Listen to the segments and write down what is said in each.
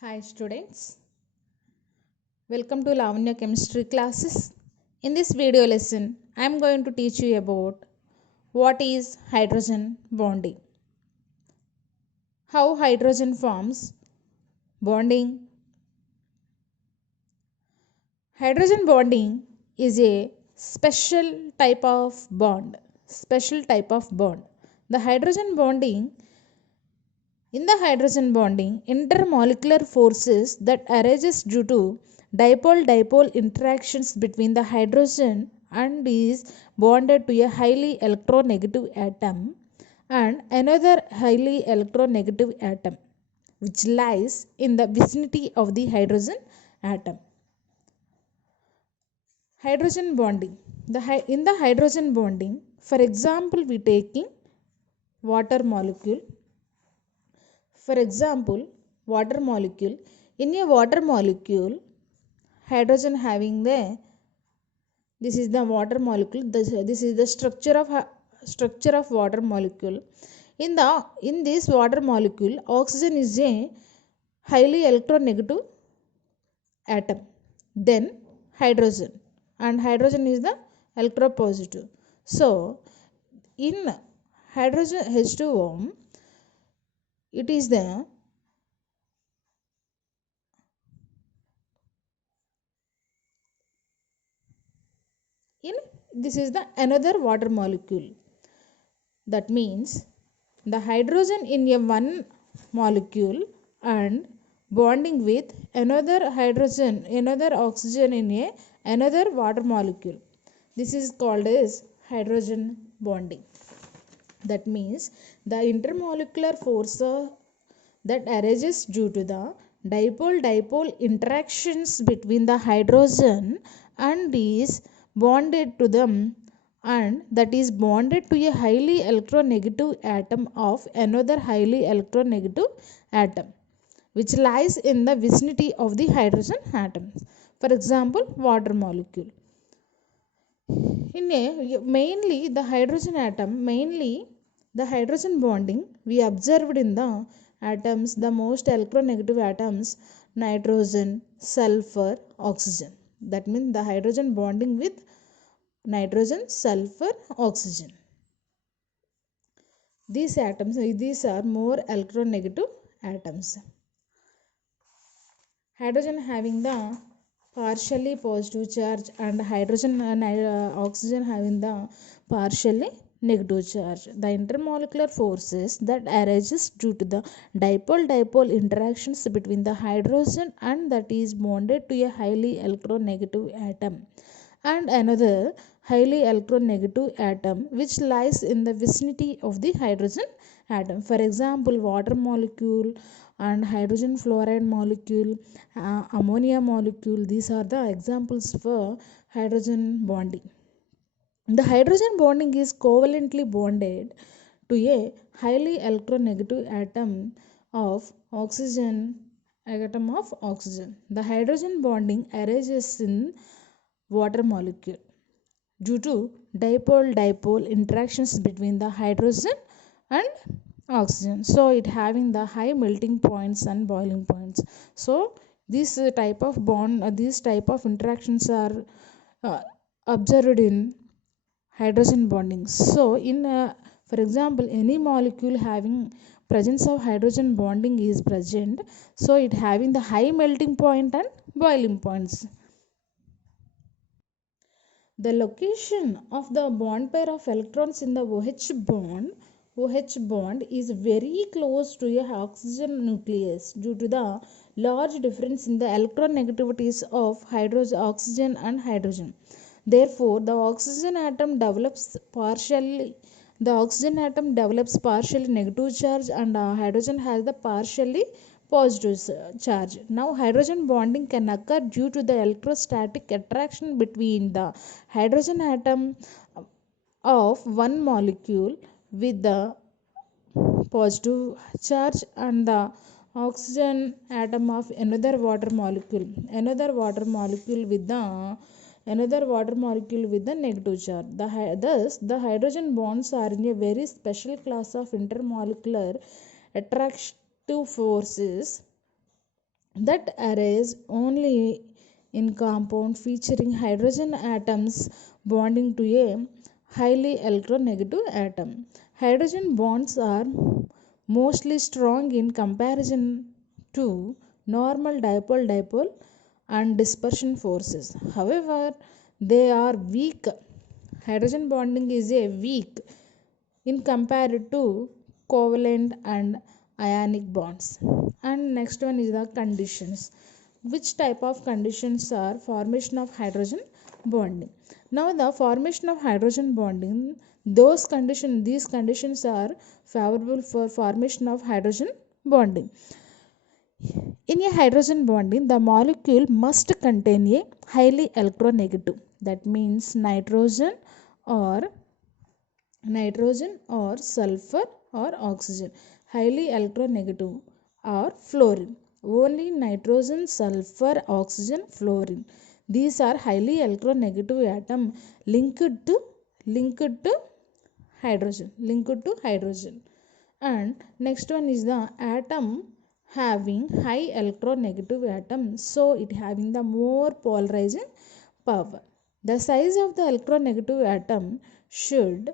Hi students, welcome to Lavanya chemistry classes. In this video lesson, I am going to teach you about what is hydrogen bonding, how hydrogen forms, bonding. Hydrogen bonding is a special type of bond. The hydrogen bonding In the hydrogen bonding, intermolecular forces that arises due to dipole-dipole interactions between the hydrogen and is bonded to a highly electronegative atom and another highly electronegative atom which lies in the vicinity of the hydrogen atom. Hydrogen bonding. In the hydrogen bonding, for example, we taking water molecule. For example, water molecule. In a water molecule, hydrogen having this is the water molecule. This is the structure of water molecule. In this water molecule, oxygen is a highly electronegative atom. Then hydrogen, and hydrogen is the electropositive. So in hydrogen H2O, it is the in this is the another water molecule. That means the hydrogen in a one molecule and bonding with another oxygen in a another water molecule. This is called as hydrogen bonding. That means the intermolecular force that arises due to the dipole-dipole interactions between the hydrogen and is bonded to them and that is bonded to a highly electronegative atom of another highly electronegative atom which lies in the vicinity of the hydrogen atoms. For example, water molecule. Mainly the hydrogen bonding we observed in the atoms, the most electronegative atoms, nitrogen, sulfur, oxygen. That means the hydrogen bonding with nitrogen, sulfur, oxygen. These are more electronegative atoms. Hydrogen having the partially positive charge and hydrogen and oxygen having the partially negative charge. The intermolecular forces that arises due to the dipole-dipole interactions between the hydrogen and that is bonded to a highly electronegative atom and another highly electronegative atom which lies in the vicinity of the hydrogen atom. For example, water molecule and hydrogen fluoride molecule, ammonia molecule, these are the examples for hydrogen bonding. The hydrogen bonding is covalently bonded to a highly electronegative atom of oxygen. The hydrogen bonding arises in water molecule due to dipole-dipole interactions between the hydrogen and oxygen. So it having the high melting points and boiling points. So these type of interactions are observed in hydrogen bonding. So for example, any molecule having presence of hydrogen bonding is present, so it having the high melting point and boiling points. The location of the bond pair of electrons in the OH bond is very close to a oxygen nucleus due to the large difference in the electronegativities of oxygen and hydrogen. Therefore, the oxygen atom develops partially negative charge and hydrogen has the partially positive charge. Now, hydrogen bonding can occur due to the electrostatic attraction between the hydrogen atom of one molecule with the positive charge and the oxygen atom of another water molecule with the negative charge. Thus, the hydrogen bonds are in a very special class of intermolecular attractive forces that arise only in compound featuring hydrogen atoms bonding to a highly electronegative atom. Hydrogen bonds are mostly strong in comparison to normal dipole-dipole and dispersion forces. However, they are weak. Hydrogen bonding is a weak in compared to covalent and ionic bonds. And next one is the conditions. Which type of conditions are formation of hydrogen bonding? Now the formation of hydrogen bonding, these conditions are favorable for formation of hydrogen bonding. In a hydrogen bonding, the molecule must contain a highly electronegative, that means or nitrogen or sulfur or oxygen, highly electronegative, or fluorine. Only nitrogen, sulfur, oxygen, fluorine, these are highly electronegative atom linked to hydrogen. And next one is the atom having high electronegative atom, so it having the more polarizing power. The size of the electronegative atom should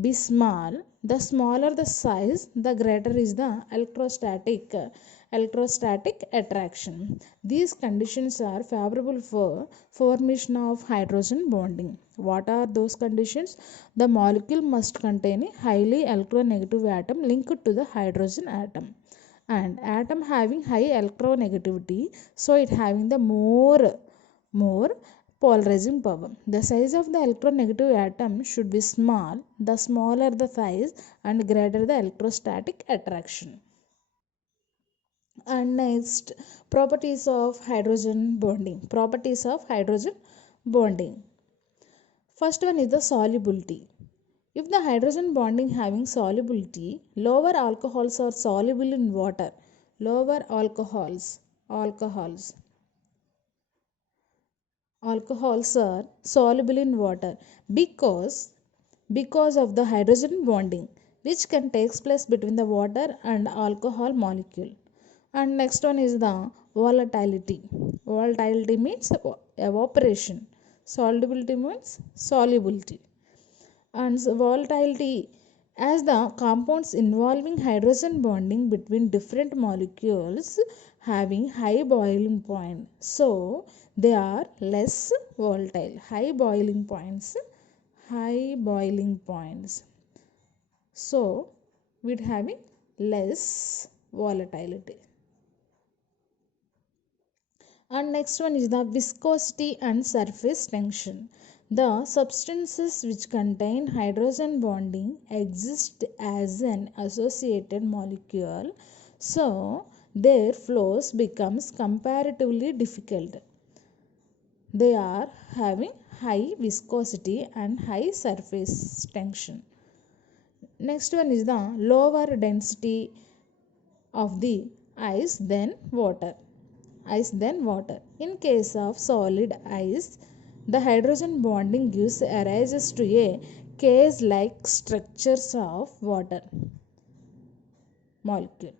be small. The smaller the size, the greater is the electrostatic attraction. These conditions are favorable for formation of hydrogen bonding. What are those conditions? The molecule must contain a highly electronegative atom linked to the hydrogen atom, and atom having high electronegativity, so it having the more polarizing power. The size of the electronegative atom should be small. The smaller the size and greater the electrostatic attraction. And next, properties of hydrogen bonding. Properties of hydrogen bonding. First one is the solubility. If the hydrogen bonding having solubility, lower alcohols are soluble in water. Lower alcohols are soluble in water because of the hydrogen bonding which can takes place between the water and alcohol molecule. And next one is the volatility means evaporation, solubility means solubility. And volatility, as the compounds involving hydrogen bonding between different molecules having high boiling point, so they are less volatile. High boiling points, so we're having less volatility. And next one is the viscosity and surface tension. The substances which contain hydrogen bonding exist as an associated molecule, so their flows becomes comparatively difficult. They are having high viscosity and high surface tension. Next one is the lower density of the ice than water. In case of solid ice, the hydrogen bonding gives arises to a case-like structures of water molecule.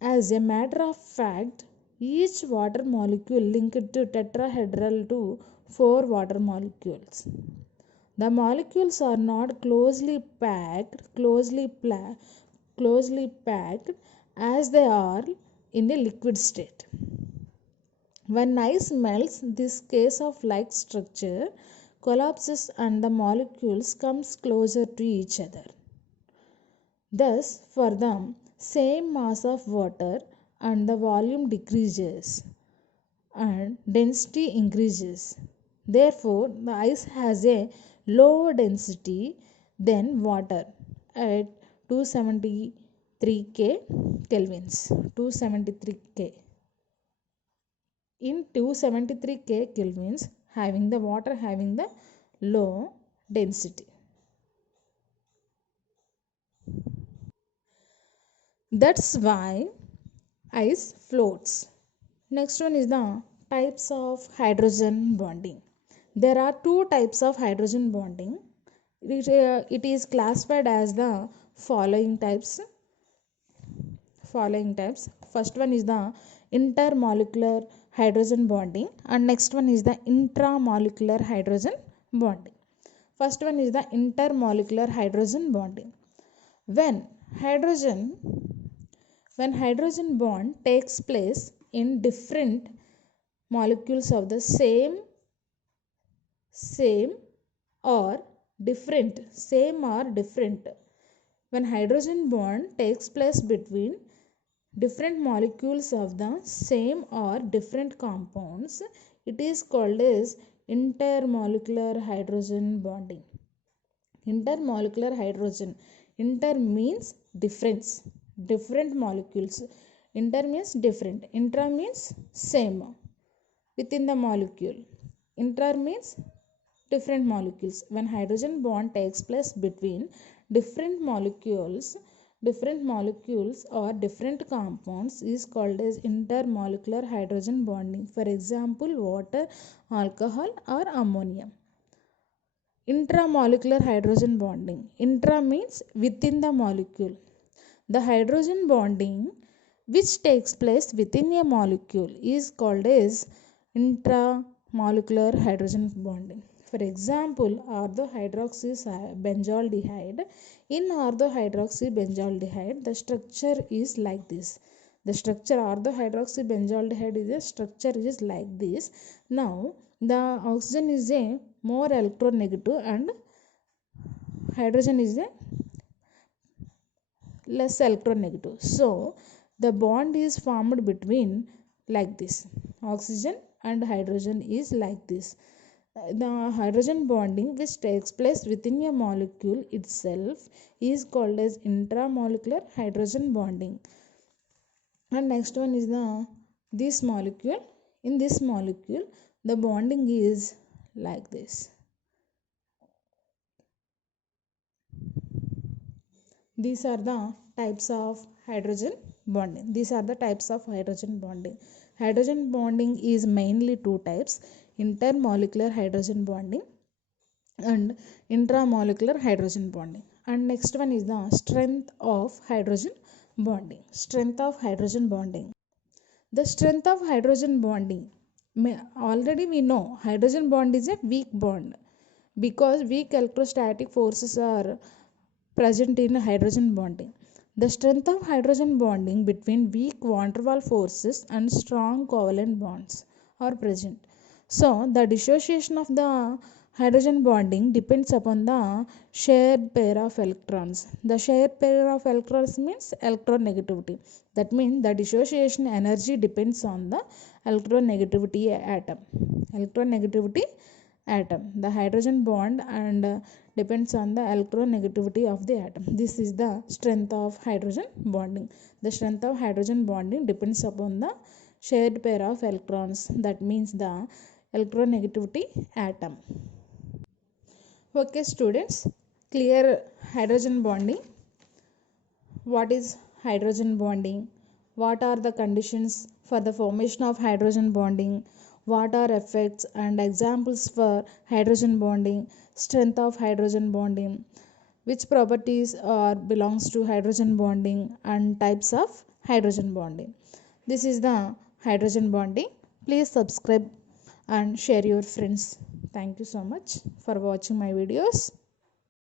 As a matter of fact, each water molecule linked to tetrahedral to 4 water molecules. The molecules are not closely packed as they are in a liquid state. When ice melts, this case of like structure collapses and the molecules comes closer to each other. Thus, for the same mass of water and the volume decreases and density increases. Therefore, the ice has a lower density than water at 273 kelvins. 273 K. In 273 kelvins, having the water having the low density. That's why ice floats. Next one is the types of hydrogen bonding. There are two types of hydrogen bonding. It is classified as the following types. First one is the intermolecular hydrogen bonding, and next one is the intramolecular hydrogen bonding. First one is the intermolecular hydrogen bonding. When hydrogen bond takes place in different molecules of the same or different, when hydrogen bond takes place between different molecules of the same or different compounds, it is called as intermolecular hydrogen bonding. Intermolecular hydrogen, inter means difference, different molecules. Inter means different, intra means same, within the molecule. Inter means different molecules. When hydrogen bond takes place between different molecules or different compounds is called as intermolecular hydrogen bonding. For example, water, alcohol or ammonia. Intramolecular hydrogen bonding. Intra means within the molecule. The hydrogen bonding which takes place within a molecule is called as intramolecular hydrogen bonding. For example, orthohydroxybenzaldehyde. In orthohydroxybenzaldehyde, the structure is like this. The structure orthohydroxybenzaldehyde is a structure is like this. Now, the oxygen is a more electronegative and hydrogen is a less electronegative. So, the bond is formed between like this. Oxygen and hydrogen is like this. The hydrogen bonding which takes place within a molecule itself is called as intramolecular hydrogen bonding. And next one is this molecule. In this molecule, the bonding is like this. These are the types of hydrogen bonding. Hydrogen bonding is mainly two types: intermolecular hydrogen bonding and intramolecular hydrogen bonding. And next one is the strength of hydrogen bonding. The strength of hydrogen bonding. Already we know hydrogen bond is a weak bond because weak electrostatic forces are present in hydrogen bonding. The strength of hydrogen bonding between weak van der Waals forces and strong covalent bonds are present. So, the dissociation of the hydrogen bonding depends upon the shared pair of electrons. The shared pair of electrons means electronegativity. That means the dissociation energy depends on the electronegativity atom. The hydrogen bond and depends on the electronegativity of the atom. This is the strength of hydrogen bonding. The strength of hydrogen bonding depends upon the shared pair of electrons. That means the electronegativity atom. Okay students, clear hydrogen bonding. What is hydrogen bonding? What are the conditions for the formation of hydrogen bonding? What are effects and examples for hydrogen bonding? Strength of hydrogen bonding. Which properties belongs to hydrogen bonding and types of hydrogen bonding. This is the hydrogen bonding. Please subscribe and share your friends. Thank you so much for watching my videos.